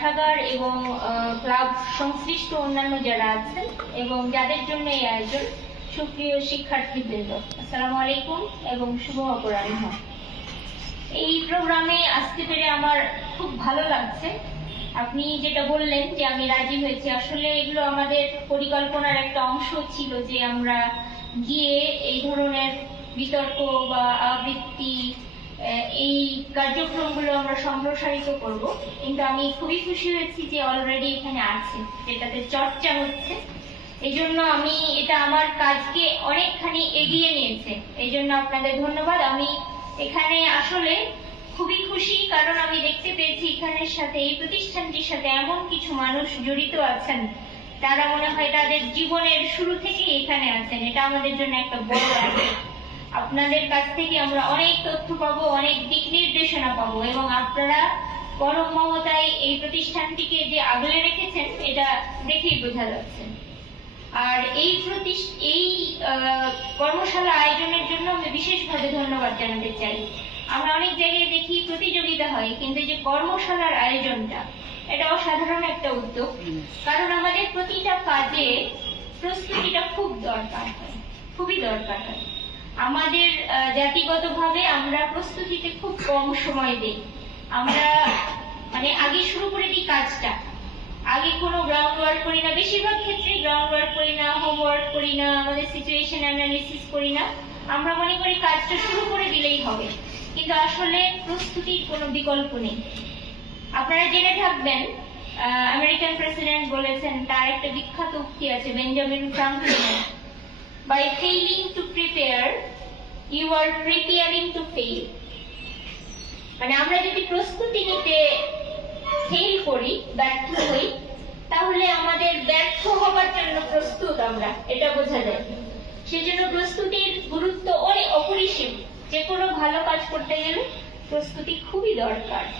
পাঠাগার এবং ক্লাব সংশ্লিষ্ট অন্যান্য যারা আছেন এবং যাদের জন্য এই আয়োজন, সুপ্রিয় শিক্ষার্থীবৃন্দ, আসসালামু আলাইকুম এবং শুভ অপরাহ্ন। এই প্রোগ্রামে আসতে পেরে আমার খুব ভালো লাগছে। আপনি যেটা বললেন যে আমি রাজি হয়েছি, আসলে এগুলো আমাদের পরিকল্পনার একটা অংশ ছিল যে আমরা গিয়ে এই ধরনের বিতর্ক বা আবৃত্তি এই কার্যক্রমগুলো আমরা সম্প্রসারিত করব। কিন্তু আমি খুবই খুশি হয়েছি যে অলরেডি এখানে আছে, যেটাতে চর্চা হচ্ছে। এই জন্য আমি এটা আমার কাজকে অনেকখানি এগিয়ে নিয়েছে, এই জন্য আপনাদের ধন্যবাদ। আমি এখানে আসলে খুবই খুশি, কারণ আমি দেখতে পেয়েছি এখানের সাথে, এই প্রতিষ্ঠানটির সাথে এমন কিছু মানুষ জড়িত আছেন, তারা মনে হয় তাদের জীবনের শুরু থেকেই এখানে আছেন। এটা আমাদের জন্য একটা বড় আসে। আপনাদের কাছ থেকে আমরা অনেক তথ্য পাবো, অনেক দিক নির্দেশনা পাবো, এবং আপনারা পরম মমতায় এই প্রতিষ্ঠানটিকে যে আগলে রেখেছেন এটা দেখেই বোঝা যাচ্ছে। আর এই কর্মশালা আয়োজনের জন্য আমি বিশেষভাবে ধন্যবাদ জানাতে চাই। আমরা অনেক জায়গায় দেখি প্রতিযোগিতা হয়, কিন্তু যে কর্মশালার আয়োজনটা, এটা অসাধারণ একটা উদ্যোগ। কারণ আমাদের প্রতিটা কাজে প্রস্তুতিটা খুব দরকার হয়, খুবই দরকার হয়। আমাদের জাতিগতভাবে আমরা প্রস্তুতিতে খুব কম সময় দিই। আমরা আগে শুরু করে দিই কাজটা, আগে কোনো গ্রাউন্ড ওয়ার্ক করি না, বেশিরভাগ ক্ষেত্রে গ্রাউন্ড ওয়ার্ক করি না, হোমওয়ার্ক করি না, আমাদের সিচুয়েশন অ্যানালিসিস করি না। আমরা মনে করি কাজটা শুরু করে দিলেই হবে, কিন্তু আসলে প্রস্তুতির কোনো বিকল্প নেই। আপনারা জেনে থাকবেন, আমেরিকান প্রেসিডেন্ট বলেছেন, তার একটা বিখ্যাত উক্তি আছে Benjamin ফ্রাঙ্কলিনের, by failing to prepare you are preparing to fail। আমরা যদি প্রস্তুতি নিতে ফেল করি, ব্যর্থ হই, তাহলে আমাদের ব্যর্থ হবার জন্য প্রস্তুত আমরা, এটা বোঝা যায়। সেজন্য প্রস্তুতির গুরুত্ব অনেক অপরিসীম। যে কোনো ভালো কাজ করতে গেলে প্রস্তুতি খুবই দরকার।